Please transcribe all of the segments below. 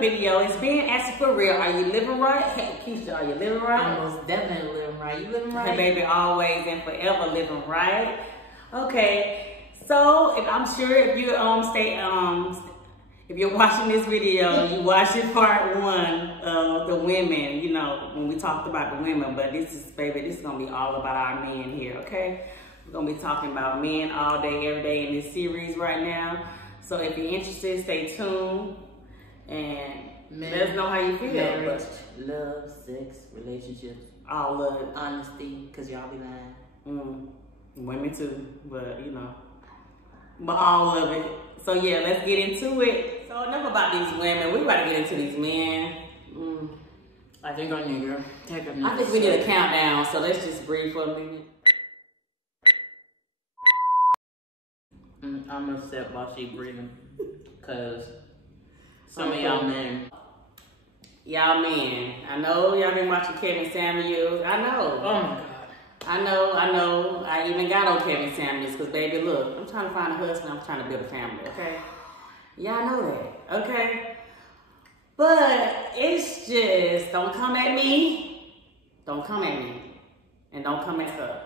video. It's being asked for real. Are you living right? Hey, Keisha, are you living right? I'm most definitely living right. You living right? Hey, baby, always and forever living right. Okay, so I'm sure if you if you're watching this video, you watching part 1 of the women, you know, when we talked about the women, but this is gonna be all about our men here, okay? We're gonna be talking about men all day, every day in this series right now. So if you're interested, stay tuned and let us know how you feel. Marriage, love, sex, relationships, all of it. honesty, because y'all be lying. Women too, but you know, but all of it. So yeah, let's get into it. So enough about these women. We about to get into these men. I think I need girl. Take a I think we need a countdown. So let's just breathe for a minute. I'm gonna sit while she breathing, cause some of y'all men. Y'all men. I know y'all been watching Kevin Samuels. I know. Oh my God. I know. I even got on Kevin Samuels because, baby, look, I'm trying to find a husband. I'm trying to build a family, okay? Y'all know that, okay? But it's just, don't come at me. Don't come at me. And don't come at her.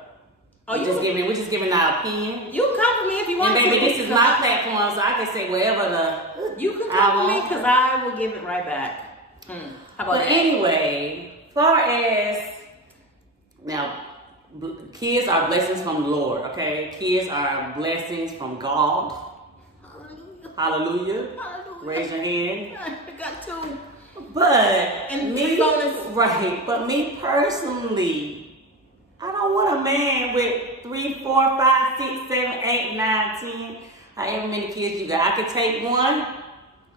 Oh, we're just giving our opinion. You can come for me if you want and to. Baby, this is my platform, so I can say whatever you can come for me because I will give it right back. How about but that? Anyway, far as, now, kids are blessings from the Lord, okay? Kids are blessings from God. Hallelujah. Hallelujah. Raise your hand. I got 2. But and me, 3 bonus. Right. But me personally, I don't want a man with 3, 4, 5, 6, 7, 8, 9, 10, however many kids you got. I could take one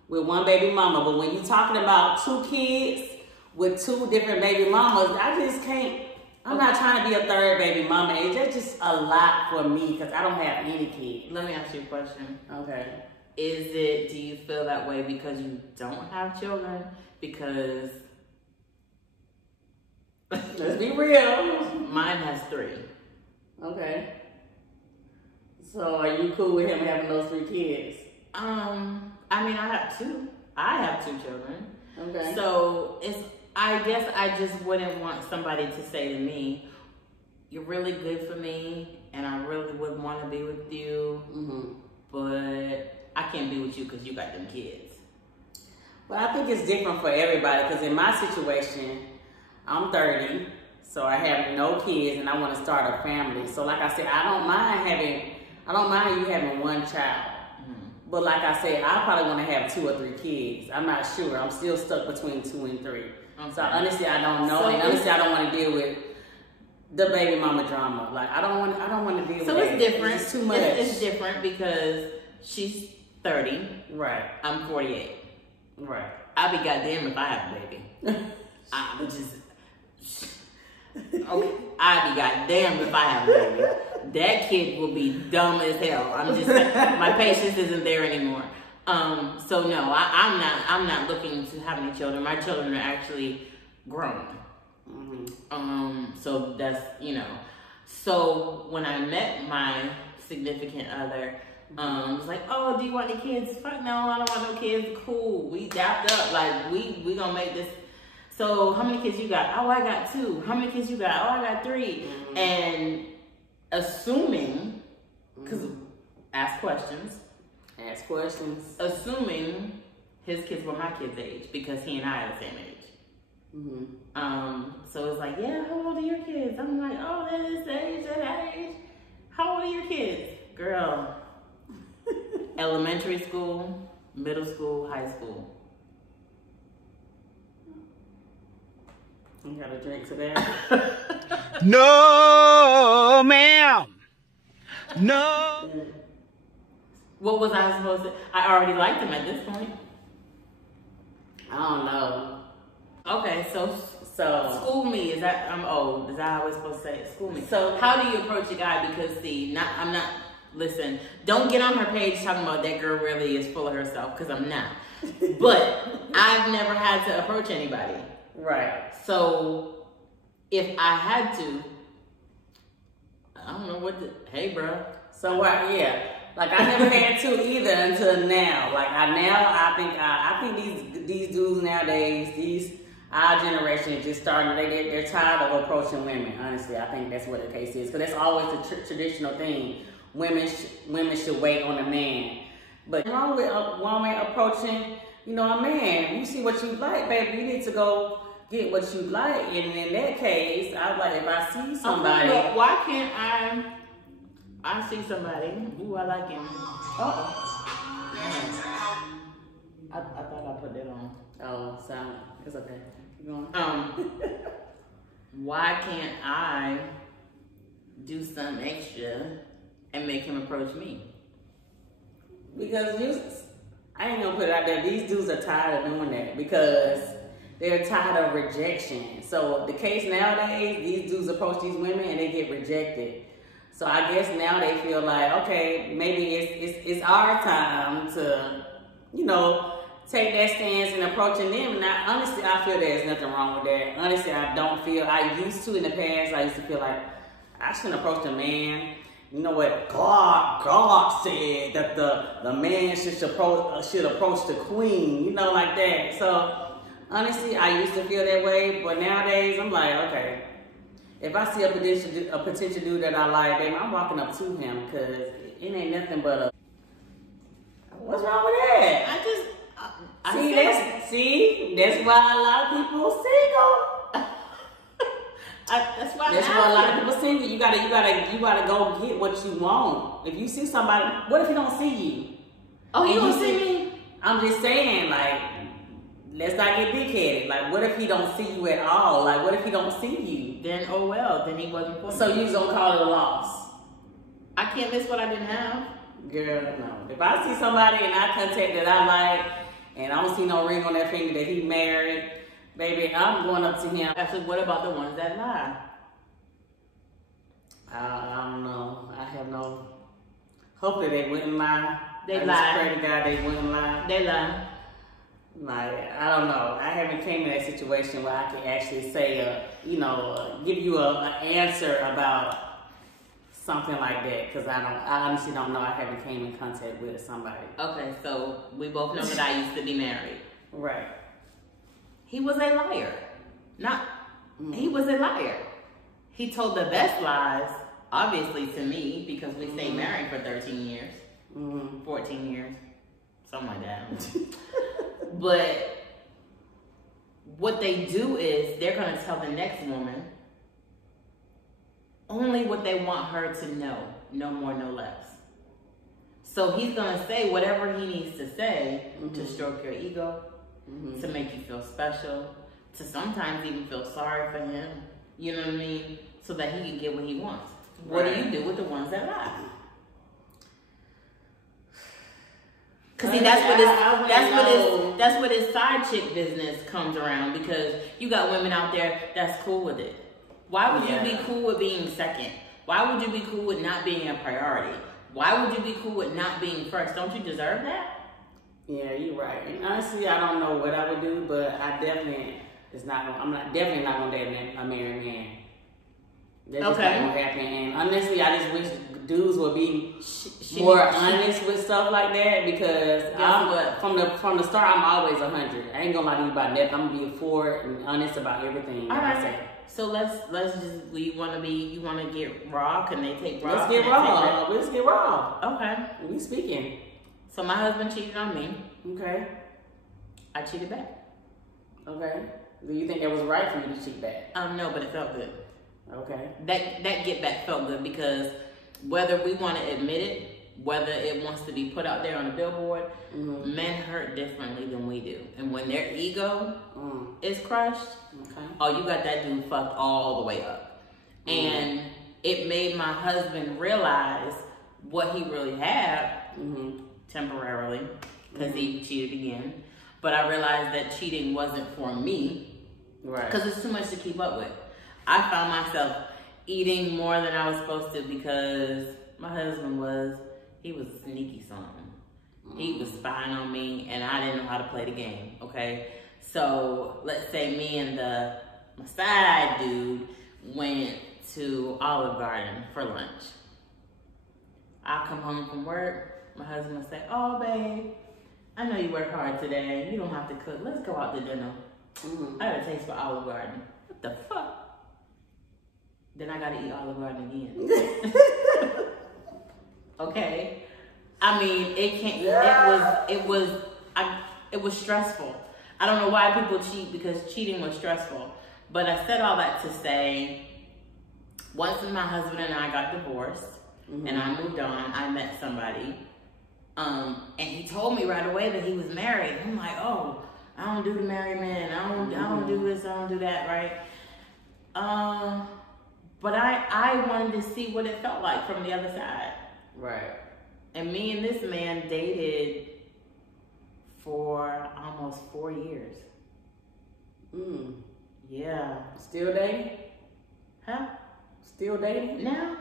with one baby mama, but when you're talking about 2 kids with 2 different baby mamas, I just can't. I'm not trying to be a 3rd baby mama. It's just a lot for me because I don't have any kids. Let me ask you a question. Okay. Do you feel that way because you don't have children? Because let's be real. Mine has 3. Okay. So are you cool with him having those 3 kids? I mean, I have 2. I have 2 children. Okay. So I guess I just wouldn't want somebody to say to me, "You're really good for me, and I really would want to be with you, but I can't be with you because you got them kids." Well, I think it's different for everybody because in my situation, I'm 30, so I have no kids, and I want to start a family. So, like I said, I don't mind you having 1 child. But like I said, I probably want to have 2 or 3 kids. I'm not sure. I'm still stuck between 2 and 3. Okay. So honestly, I don't know. And honestly, I don't want to deal with the baby mama drama. Like I don't want to deal with that. So it's different. It's too much. It's different because she's 30. Right. I'm 48. Right. I'll be goddamn if I have a baby. I'm just okay. I'll be goddamn if I have a baby. That kid will be dumb as hell. I'm just my patience isn't there anymore. So no, I'm not looking to have any children. My children are actually grown. So that's, so when I met my significant other, it was like, "Oh, do you want any kids?" Fuck no, I don't want no kids. Cool. We dapped up. Like we gonna make this. So how many kids you got? Oh, I got 2. How many kids you got? Oh, I got 3. And assuming, because ask questions. Assuming his kids were my kid's age because he and I are the same age. So it's like, yeah, how old are your kids? I'm like, oh, they're this age, that age. How old are your kids? Girl, elementary school, middle school, high school. You got a drink to that? No, ma'am. No. What was I supposed to? I already liked him at this point. I don't know. Okay, so school me. Is that I'm old? Is that how we're supposed to say it? School me. So how do you approach a guy? Because I'm not. Listen, don't get on her page talking about that girl really is full of herself because I'm not. But I've never had to approach anybody. Right. So if I had to, I don't know what to. Hey, bro. So what? Yeah. Like I never had to either until now. Like I think these dudes nowadays, our generation is just starting. They're tired of approaching women. Honestly, I think that's what the case is. Because that's always the traditional thing. Women should wait on a man. But wrong with a woman approaching, a man. You see what you like, baby. You need to go get what you like. And in that case, I was like, if I see somebody, why can't I see somebody. Ooh, I like him. I thought I put that on. Oh, sound. It's okay. Keep going. Why can't I do something extra and make him approach me? Because I ain't gonna put it out there. These dudes are tired of doing that because they're tired of rejection. So the case nowadays, these dudes approach these women and they get rejected. So I guess now they feel like, okay, maybe it's our time to, take that stance and approaching them. And honestly, I feel there's nothing wrong with that. Honestly, I used to in the past, I used to feel like I shouldn't approach a man. You know what? God said that the man should approach the queen, like that. So honestly, I used to feel that way, but nowadays I'm like, okay. If I see a potential dude that I like, baby, I'm walking up to him because it ain't nothing but a. What's wrong with that? That's why a lot of people single. That's why a lot of people single. You gotta go get what you want. If you see somebody, what if he don't see you? Oh, he don't see me? I'm just saying, like, let's not get big-headed. Like, what if he don't see you at all? Like, what if he don't see you? Then, oh well, then he wasn't for me. So you gonna call it a loss? I can't miss what I didn't have. Girl, no. If I see somebody in eye contact that I like, and I don't see no ring on their finger that he married, baby, I'm going up to him. Actually, what about the ones that lie? I don't know. I have no. Hopefully they wouldn't lie. They lie. I just pray to God they wouldn't lie. They lie. Like, I don't know. I haven't came in that situation where I can actually say, give you an answer about something like that. Because I honestly don't know. I haven't came in contact with somebody. Okay, so we both know that I used to be married. Right. He was a liar. He was a liar. He told the best lies, obviously to me, because we stayed married for 13 years, 14 years, something like that. But what they do is they're going to tell the next woman only what they want her to know, no more, no less. So he's going to say whatever he needs to say to stroke your ego, to make you feel special, to sometimes even feel sorry for him, you know what I mean? So that he can get what he wants. What do you do with the ones that lie? Cause see, that's what his side chick business comes around, because you got women out there that's cool with it. Why would you be cool with being second? Why would you be cool with not being a priority? Why would you be cool with not being first? Don't you deserve that? Yeah, you're right. And honestly, I don't know what I would do, but I'm definitely not gonna date a married man. That's just not gonna happen. And honestly, I just wish dudes would be more honest with stuff like that, because from the start, I'm always 100. I ain't gonna lie to you about nothing. I'm gonna be forward and honest about everything. All right. So let's just, you want to get raw? Can they take raw? Let's get raw. Let's get raw. Okay. We speaking. So my husband cheated on me. Okay. I cheated back. Okay. Do you think that was right for you to cheat back? No, but it felt good. Okay. That get back felt good, because whether we want to admit it, whether it wants to be put out there on the billboard, men hurt differently than we do. And when their ego is crushed, you got that dude fucked all the way up. And it made my husband realize what he really had temporarily, because he cheated again. But I realized that cheating wasn't for me, because it's too much to keep up with. I found myself eating more than I was supposed to, because my husband was a sneaky son. He was spying on me, and I didn't know how to play the game, okay? So let's say me and my side dude went to Olive Garden for lunch. I'll come home from work. My husband will say, "Oh, babe, I know you work hard today. You don't have to cook. Let's go out to dinner." I got a taste for Olive Garden. What the fuck? Then I gotta eat Olive Garden again. Okay. I mean, it was stressful. I don't know why people cheat, because cheating was stressful. But I said all that to say, once my husband and I got divorced and I moved on, I met somebody. And he told me right away that he was married. I'm like, oh, I don't do the married man. I don't do this, I don't do that, right? But I wanted to see what it felt like from the other side. Right. And me and this man dated for almost 4 years. Yeah. Still dating? Huh? Still dating? Now?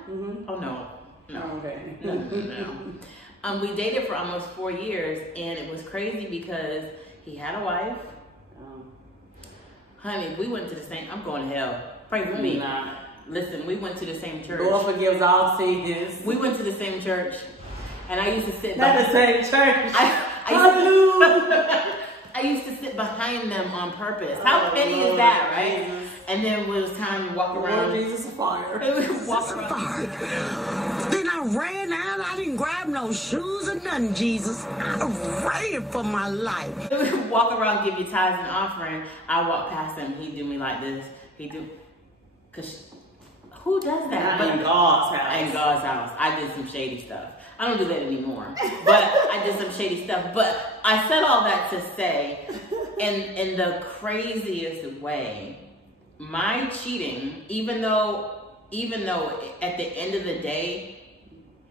Oh, no. No. Oh, okay. No. We dated for almost 4 years, and it was crazy because he had a wife. Honey, we went to the same, I'm going to hell. Pray for me. Nah. Listen, we went to the same church. Lord forgives all sins. We went to the same church, and I used to sit Not the same church. I used to sit behind them on purpose. How petty is that, right? Jesus. And then when it was time to walk around. Lord Jesus, a fire. Walk around. Then I ran out. I didn't grab no shoes or nothing, Jesus. I ran for my life. Walk around, give you tithes and offering. I walk past him. He do me like this. He do. Cause who does that? Not in God's house. In God's house. I did some shady stuff. I don't do that anymore. But I did some shady stuff. But I said all that to say, in the craziest way, my cheating, even though at the end of the day,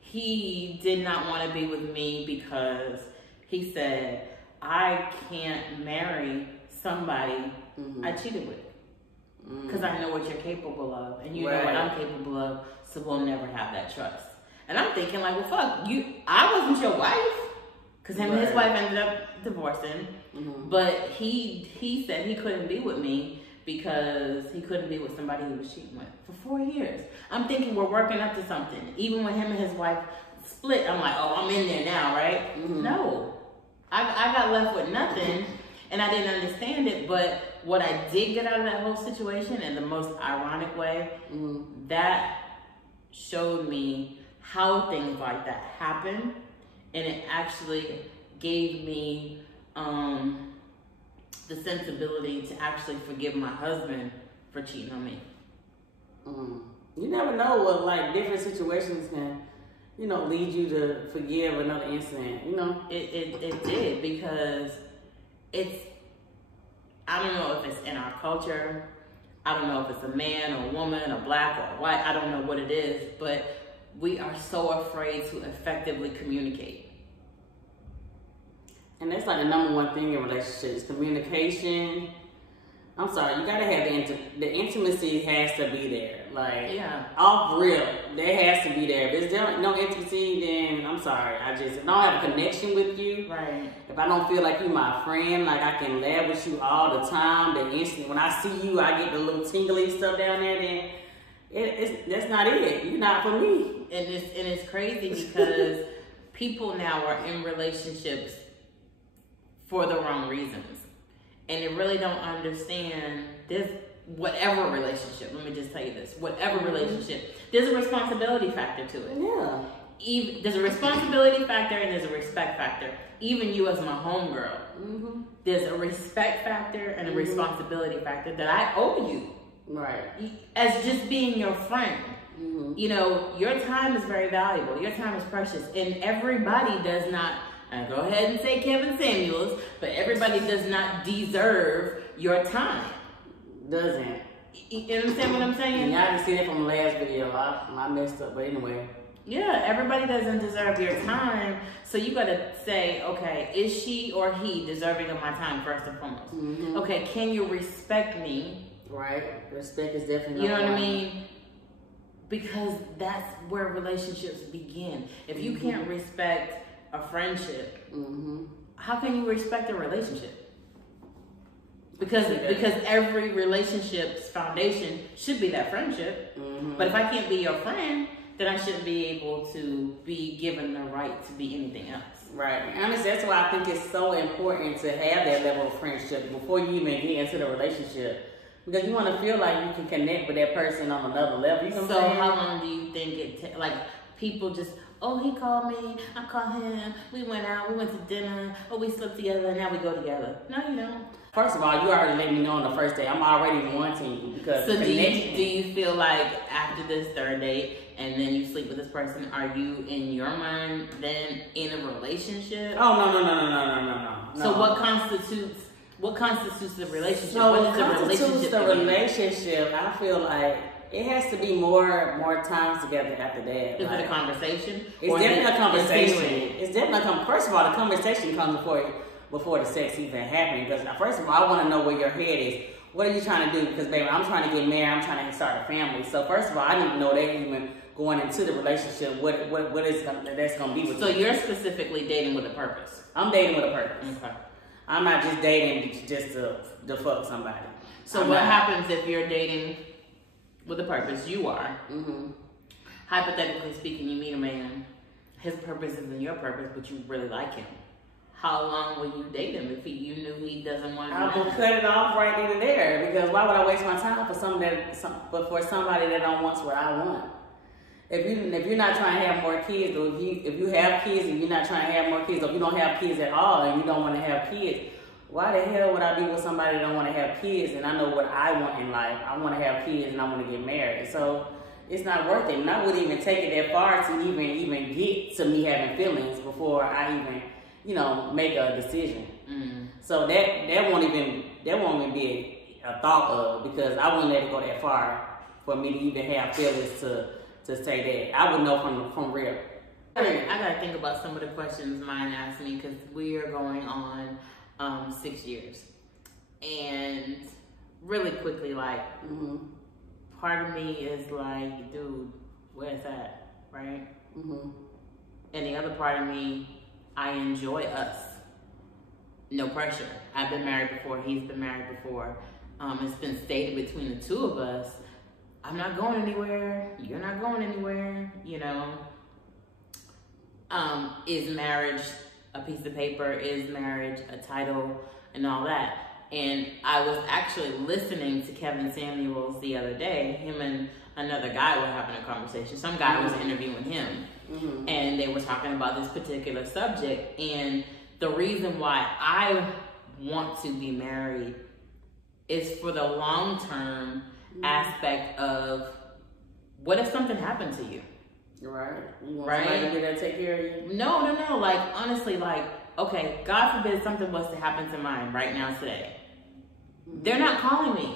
he did not want to be with me because he said, I can't marry somebody I cheated with. Because I know what you're capable of, and you know what I'm capable of, so we'll never have that trust. And I'm thinking like, well, fuck, I wasn't your wife. Because him and his wife ended up divorcing. But he said he couldn't be with me because he couldn't be with somebody he was cheating with for 4 years. I'm thinking we're working up to something. Even when him and his wife split, I'm like, oh, I'm in there now, right? No. I got left with nothing, and I didn't understand it. But what I did get out of that whole situation, in the most ironic way, that showed me how things like that happen, and it actually gave me the sensibility to actually forgive my husband for cheating on me. You never know what like different situations can, lead you to forgive another incident. It did, because I don't know if it's in our culture. I don't know if it's a man or a woman or black or white. I don't know what it is, but we are so afraid to effectively communicate. And that's like the number one thing in relationships, communication. I'm sorry, you gotta have the intimacy has to be there. Like, off real, that has to be there. If there's no intimacy, then I'm sorry. If I don't have a connection with you, right? If I don't feel like you're my friend, like I can laugh with you all the time, then instantly when I see you, I get the little tingly stuff down there, then that's not it. You're not for me. And it's crazy because people now are in relationships for the wrong reasons. And they really don't understand this, whatever relationship, let me just tell you this, whatever relationship, there's a responsibility factor to it. Yeah. There's a responsibility factor and there's a respect factor. Even you as my homegirl, there's a respect factor and a responsibility factor that I owe you. Right. As just being your friend. Your time is very valuable. Your time is precious. And everybody does not, and go ahead and say Kevin Samuels, but everybody does not deserve your time. Doesn't. You understand what I'm saying? Yeah, I can see that from the last video. I messed up, but anyway. Yeah, everybody doesn't deserve your time. So you gotta say, okay, is she or he deserving of my time first and foremost? Okay, can you respect me? Right. Respect is definitely. You know what I mean? Because that's where relationships begin. If you can't respect a friendship, how can you respect a relationship? Because every relationship's foundation should be that friendship. But if I can't be your friend, then I shouldn't be able to be given the right to be anything else. Right. Honestly, that's why I think it's so important to have that level of friendship before you even get into the relationship. Because you want to feel like you can connect with that person on another level. You know what I'm saying? How long do you think it takes? Like, people just, oh, he called me, I called him, we went out, we went to dinner, oh, we slept together, and now we go together. No, you don't. First of all, you already let me know on the first day. I'm already wanting you because so do you feel like after this third date and then you sleep with this person, are you in your mind then in a relationship? Oh no. So what constitutes the relationship? So what constitutes the relationship? I feel like it has to be more times together after that. Is it a conversation? It's definitely a conversation. It's definitely first of all, the conversation comes before the sex even happens. Because first of all, I want to know where your head is. What are you trying to do? Because baby, I'm trying to get married. I'm trying to start a family. So first of all, I need to know that even going into the relationship, what is that's going to be with you. So you're specifically dating with a purpose. I'm dating with a purpose. Okay. I'm not just dating just to fuck somebody. So what happens if you're dating with a purpose? You are. Mm-hmm. Hypothetically speaking, you meet a man. His purpose isn't your purpose, but you really like him. How long will you date him if you knew he doesn't want to? I will cut it off right then and there, because why would I waste my time for somebody that don't want what I want? If you're not trying to have more kids, or if you have kids and you're not trying to have more kids, or if you don't have kids at all and you don't want to have kids, why the hell would I be with somebody that don't want to have kids? And I know what I want in life. I want to have kids and I want to get married. So it's not worth it. And I wouldn't even take it that far to even get to me having feelings before I even, make a decision. Mm. So that won't even be a thought of, because I wouldn't let it go that far for me to even have feelings to say that. I would know from real. I gotta think about some of the questions mine asked me, because we are going on 6 years, and really quickly, like, part of me is like, dude, where's that, right? Mm-hmm. And the other part of me, I enjoy us. No pressure. I've been married before. He's been married before. It's been stated between the two of us, I'm not going anywhere. You're not going anywhere. Is marriage a piece of paper? Is marriage a title? And all that. And I was actually listening to Kevin Samuels the other day. Him and another guy were having a conversation. Some guy was interviewing him. Mm-hmm. And they were talking about this particular subject. And the reason why I want to be married is for the long-term aspect of, what if something happened to you? Right. You want somebody to get there to take care of you? No. Like, honestly, like, okay, God forbid something was to happen to mine right now today. They're not calling me.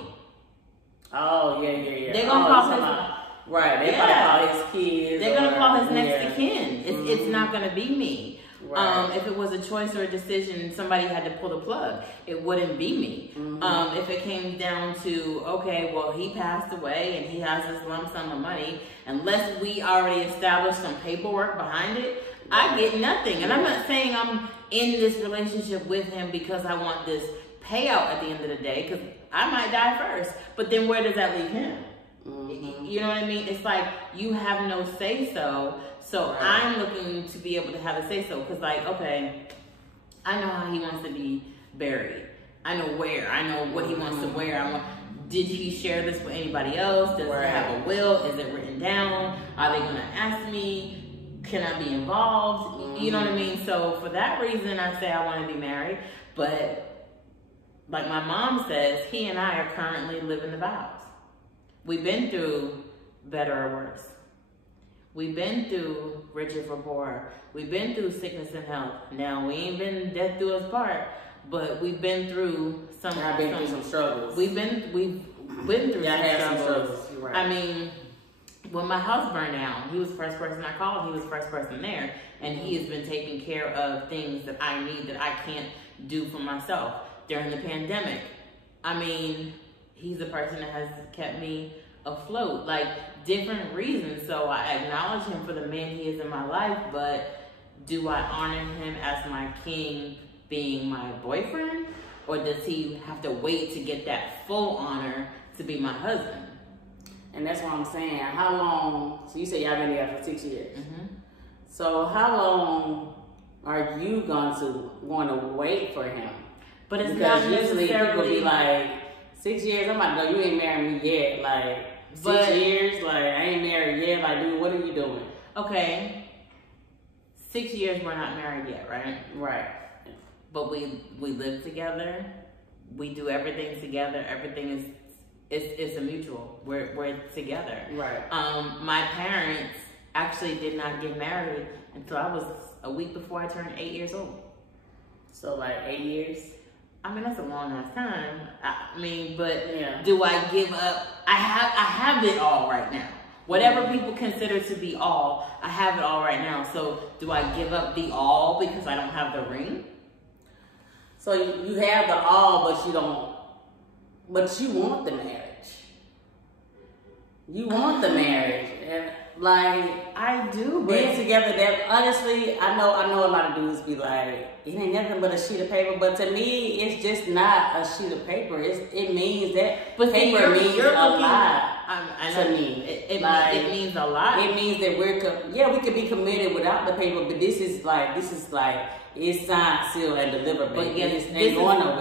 Oh, yeah. They're going to call his... Right, they're going to call his kids. They're going to call his next of kin. It's not going to be me. Right. If it was a choice or a decision, somebody had to pull the plug, it wouldn't be me. Mm-hmm. If it came down to, okay, well, he passed away and he has this lump sum of money, unless we already established some paperwork behind it, I get nothing. And I'm not saying I'm in this relationship with him because I want this payout at the end of the day, because I might die first. But then where does that leave him? Mm-hmm. You know what I mean? It's like you have no say-so. So I'm looking to be able to have a say-so, because, like, okay, I know how he wants to be buried. I know where. I know what he wants to wear. Did he share this with anybody else? Does it have a will? Is it written down? Are they going to ask me? Can I be involved? You know what I mean? So for that reason, I say I want to be married. But like my mom says, he and I are currently living the vows. We've been through better or worse. We've been through richer for poorer. We've been through sickness and health. Now, we ain't been death do us part, but we've been through some. I've been through some struggles. We've been through some struggles. Right. I mean, when my house burned down, he was the first person I called. He was the first person there, and he has been taking care of things that I need that I can't do for myself during the pandemic. I mean, he's the person that has kept me afloat, like different reasons. So I acknowledge him for the man he is in my life, but do I honor him as my king being my boyfriend, or does he have to wait to get that full honor to be my husband? And that's what I'm saying. How long? So you say y'all been together for 6 years. Mm-hmm. So how long are you going to wait for him? But it's because not usually necessarily... people be like, 6 years. I'm like, no, you ain't married me yet. Like 6 years. Like I ain't married yet. Like, dude, what are you doing? Okay. 6 years we're not married yet, right? Right. But we live together. We do everything together. Everything is a mutual. We're together. Right. My parents actually did not get married until I was a week before I turned 8 years old. So like 8 years? I mean, that's a long ass time. I mean, but yeah. Do I give up? I have it all right now. Whatever people consider to be all, I have it all right now. So do I give up the all because I don't have the ring? So you have the all, but you don't. But you want the marriage. You want the marriage, and like I do. Being together, that honestly, I know a lot of dudes be like, it ain't nothing but a sheet of paper. But to me, it's just not a sheet of paper. It means that paper means a lot to me. It means a lot. It means that we could be committed without the paper, but this is like it's signed, sealed, and delivered. But yes,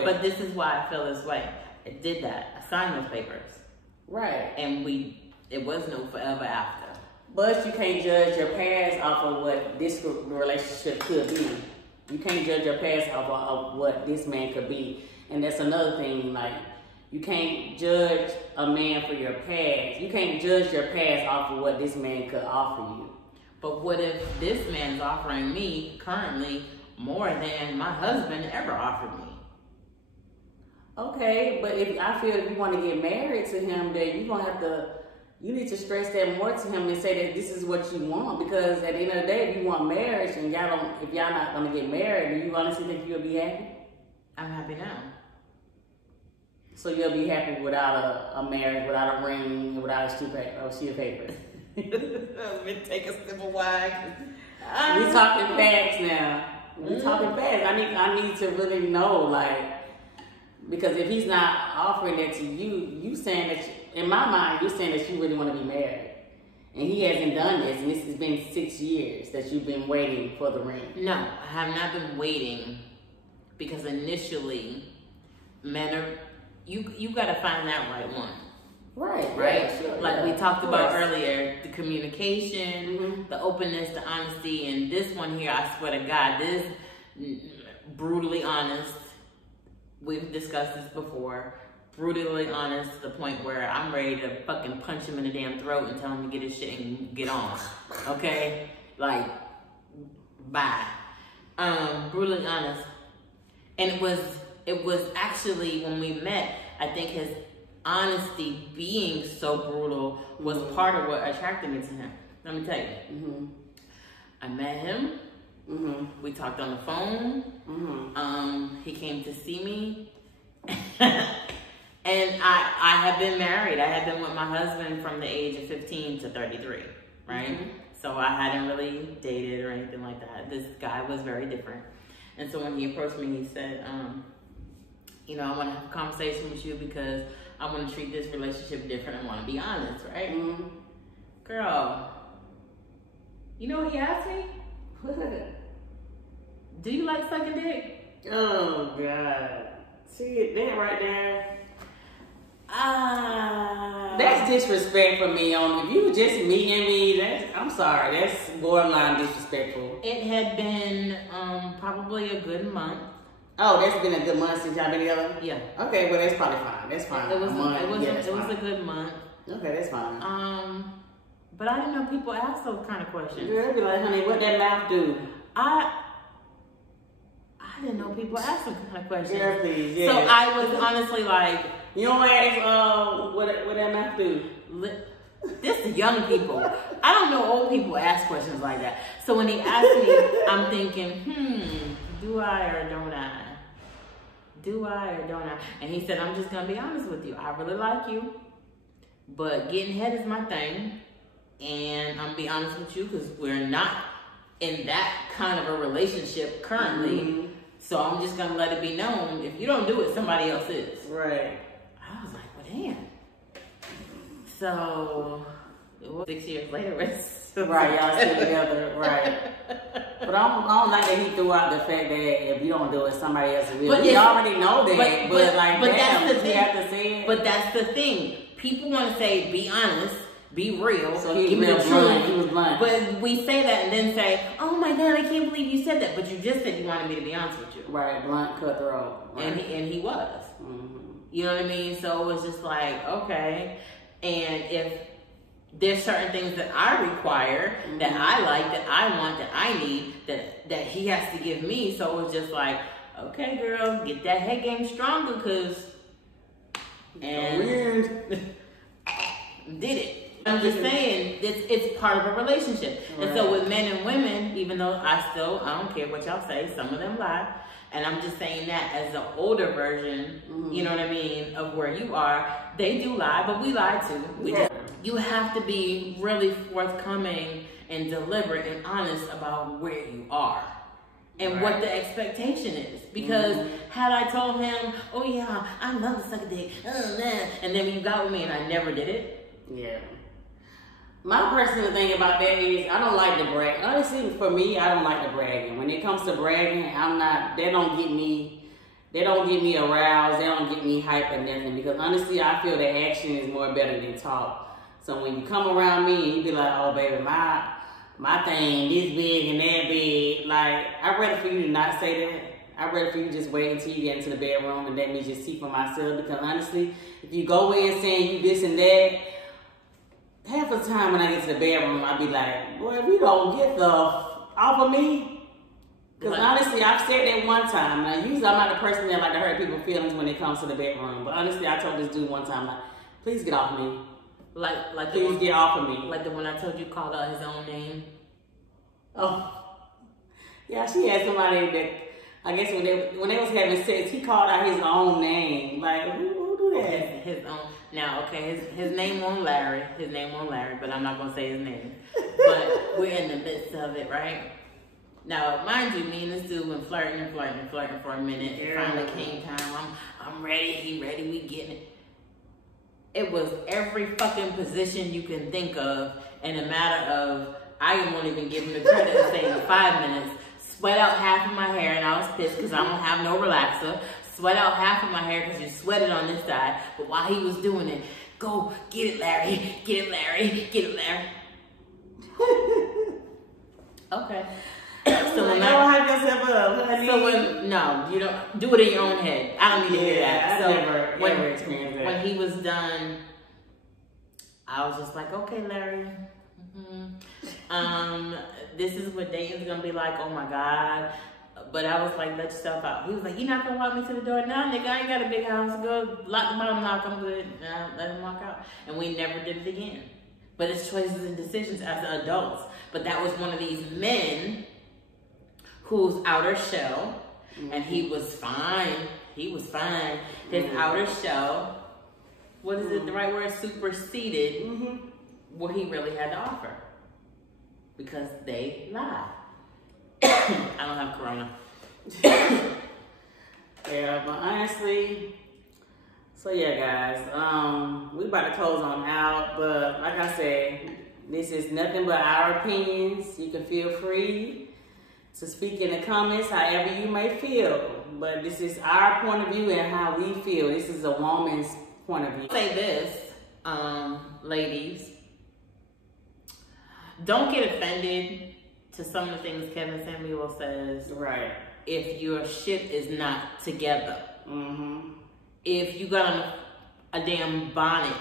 but this is why I feel this way. I did that. I signed those papers. Right. And it was no forever after. But you can't judge your past off of what this relationship could be. You can't judge your past off of what this man could be. And that's another thing, like, you can't judge a man for your past. You can't judge your past off of what this man could offer you. But what if this man's offering me currently more than my husband ever offered me? Okay, but if you want to get married to him, then you need to stress that more to him and say that this is what you want, because at the end of the day, if you want marriage and if y'all not gonna get married, do you honestly think you'll be happy? I'm happy now. So you'll be happy without a marriage, without a ring, without a sheet of paper. Let me take a sip of wine. We talking facts now. We talking facts. I need to really know, like, because if he's not offering that to you, you saying that. In my mind, you're saying that you really want to be married. And he hasn't done this, and this has been 6 years that you've been waiting for the ring. No, I have not been waiting, because initially, men are, you got to find that right one. Right. Yeah, sure, like we talked of about course. earlier, the communication, the openness, the honesty, and this one here, I swear to God, this brutally honest. We've discussed this before. Brutally honest to the point where I'm ready to fucking punch him in the damn throat and tell him to get his shit and get on. Okay? Like, bye. Brutally honest. And it was actually, when we met, I think his honesty being so brutal was part of what attracted me to him. Let me tell you. I met him. We talked on the phone. He came to see me. And I had been married. I had been with my husband from the age of 15 to 33, right? So I hadn't really dated or anything like that. This guy was very different. And so when he approached me, he said, I want to have a conversation with you because I want to treat this relationship different. I want to be honest, right? Girl, you know what he asked me? Do you like sucking dick? Oh, God. See, that right there. That's disrespect for me. If you just meeting me, I'm sorry, that's borderline disrespectful. It had been probably a good month. Oh, that's been a good month since y'all been together? Yeah. Okay, well that's probably fine. That's fine. It was a good month. Okay, that's fine. But I didn't know people ask those kind of questions. Girl, be like, honey, what that mouth do? I didn't know people ask those kind of questions. Yeah, please. Yeah. So I was honestly like, you don't ask what that mouth do? This is young people. I don't know old people ask questions like that. So when he asked me, I'm thinking, do I or don't I? Do I or don't I? And he said, I'm just gonna be honest with you. I really like you, but getting head is my thing. And I'm gonna be honest with you because we're not in that kind of a relationship currently. So I'm just gonna let it be known, if you don't do it, somebody else is. Right. I was like, well, damn. So, it was 6 years later, we're still Right, y'all still together, right. But I don't like that he threw out the fact that if you don't do it, somebody else will. But We already know that, but that's the thing. you have to say it. But that's the thing. People want to say, be honest, be real, So he give me the was truth. blunt. He was blunt. But we say that and then say, oh my God, I can't believe you said that. But you just said you wanted me to be honest with you. Right, blunt, cutthroat. Right. And he was. Mm-hmm. You know what I mean? So it was just like, okay. And if there's certain things that I require, that I like, that I want, that I need, that he has to give me. So it was just like, okay, girl, get that head game stronger, cause and Weird. did it. I'm just saying, it's part of a relationship. Right. And so with men and women, even though I don't care what y'all say, some of them lie. And I'm just saying that as the older version, you know what I mean, of where you are, they do lie, but we lie too. You have to be really forthcoming and deliberate and honest about where you are and what the expectation is. Because had I told him, oh yeah, I love to suck a dick, and then when you got with me and I never did it. Yeah. My personal thing about that is I don't like to brag. Honestly, for me, I don't like the bragging. When it comes to bragging, they don't get me aroused, they don't get me hype or nothing. Because honestly, I feel that action is more better than talk. So when you come around me and you be like, oh baby, my thing this big and that big, like, I'd rather for you to not say that. I'd rather for you to just wait until you get into the bedroom and let me just see for myself. Because honestly, if you go in saying you this and that, half the time when I get to the bedroom, I be like, boy, if you don't get the off of me. Because honestly, I've said that one time. Now, usually I'm not the person that like to hurt people's feelings when it comes to the bedroom. But honestly, I told this dude one time, like, please get off me. Like please get off of me. Like the one I told you called out his own name. Oh. Yeah, she had somebody that, I guess when they was having sex, he called out his own name. Like, who do that? His own. Now, okay, his name wasn't Larry. His name wasn't Larry, but I'm not going to say his name. But we're in the midst of it, right? Now, mind you, me and this dude been flirting for a minute. It finally came time. I'm ready. He ready. We getting it. It was every fucking position you can think of in a matter of, I won't even give him the credit of saying 5 minutes. Sweat out half of my hair, and I was pissed because I don't have no relaxer. Sweat out half of my hair because you sweated on this side. But while he was doing it, go, get it, Larry. Get it, Larry. Get it, Larry. Okay. So when no, you don't do it in your own head. I don't need to hear that. So never experienced that. When he was done, I was just like, okay, Larry. This is what dating's gonna be like. Oh my God. But I was like, let yourself out. He was like, you're not gonna walk me to the door? Nah, nigga, I ain't got a big house. Go lock the bottom lock, I'm good. Nah, let him walk out. And we never did it again. But it's choices and decisions as adults. But that was one of these men whose outer shell, and he was fine. He was fine. His outer shell, what is it, the right word? Superseded what he really had to offer. Because they lied. I don't have corona. Yeah, but honestly, so yeah, guys, we about to close on out, but like I said, this is nothing but our opinions. You can feel free to speak in the comments however you may feel, but this is our point of view and how we feel. This is a woman's point of view. Say this, ladies, don't get offended to some of the things Kevin Samuel says. Right. If your shit is not together. If you got on a damn bonnet.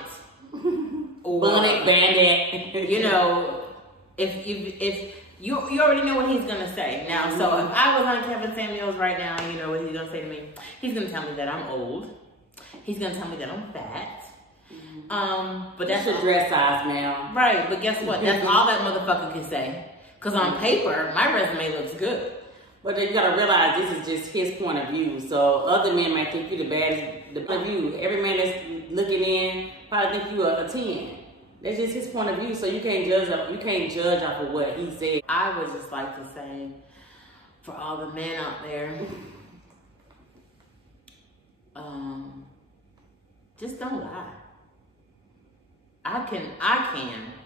Or bonnet bandit. You know, if you already know what he's gonna say. Now, so if I was on Kevin Samuels right now, you know what he's gonna say to me? He's gonna tell me that I'm old. He's gonna tell me that I'm fat. But that's your dress size, ma'am. Right, but guess what? That's all that motherfucker can say. Because on paper, my resume looks good. But then you gotta realize this is just his point of view. So other men might think you the baddest, the point of view. Every man that's looking in probably think you a 10. That's just his point of view. So you can't judge off of what he said. I would just like to say, for all the men out there, just don't lie.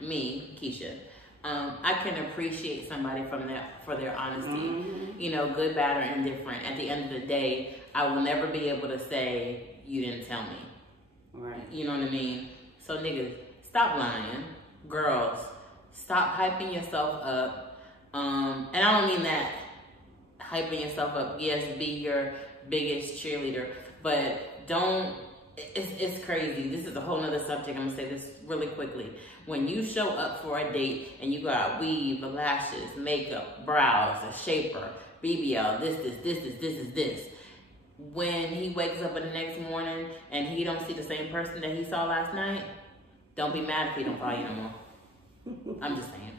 me, Keisha, I can appreciate somebody for their honesty. You know, good, bad, or indifferent. At the end of the day, I will never be able to say, you didn't tell me. Right. You know what I mean? So niggas, stop lying. Girls, stop hyping yourself up. And I don't mean that hyping yourself up. Yes, be your biggest cheerleader, but don't, it's crazy. This is a whole nother subject. I'm gonna say this really quickly. When you show up for a date and you got weave, lashes, makeup, brows, a shaper, BBL, this. When he wakes up in the next morning and he don't see the same person that he saw last night, don't be mad if he don't call you no more. I'm just saying.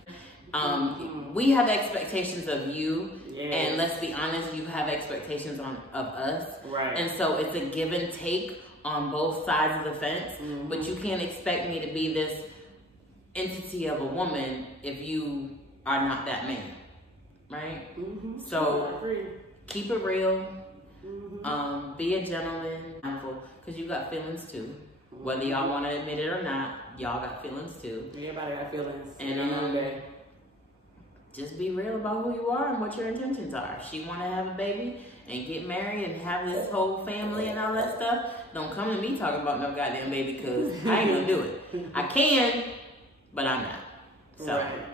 We have expectations of you, and let's be honest, you have expectations of us. Right. And so it's a give and take on both sides of the fence, but you can't expect me to be this entity of a woman if you are not that man, right? So keep it real. Be a gentleman, because you got feelings too. Whether y'all want to admit it or not, y'all got feelings too. Everybody got feelings. And just be real about who you are and what your intentions are. If she want to have a baby and get married and have this whole family and all that stuff, don't come to me talking about no goddamn baby, because I ain't gonna do it. I can, but I'm not. So. Right.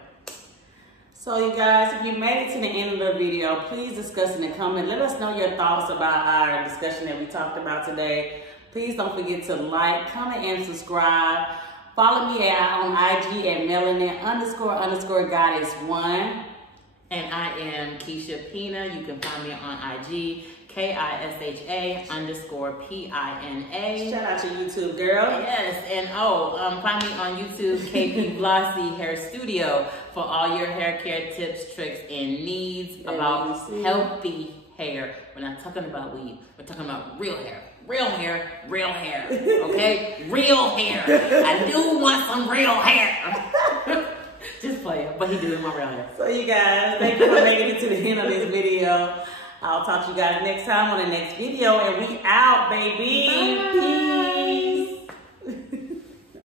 So you guys, if you made it to the end of the video, please discuss in the comment. Let us know your thoughts about our discussion that we talked about today. Please don't forget to like, comment, and subscribe. Follow me on IG at melanin__goddess1. And I am Keisha Pina. You can find me on IG, KISHA_PINA. Shout out to YouTube, girl. Yes, and find me on YouTube, KP Blossy Hair Studio, for all your hair care tips, tricks, and needs about healthy hair. We're not talking about weave. We're talking about real hair. Real hair, real hair. Okay? Real hair. I do want some real hair. Just play it, but he doing my real hair. So you guys, thank you for making it to the end of this video. I'll talk to you guys next time on the next video, and we out, baby. Bye. Peace.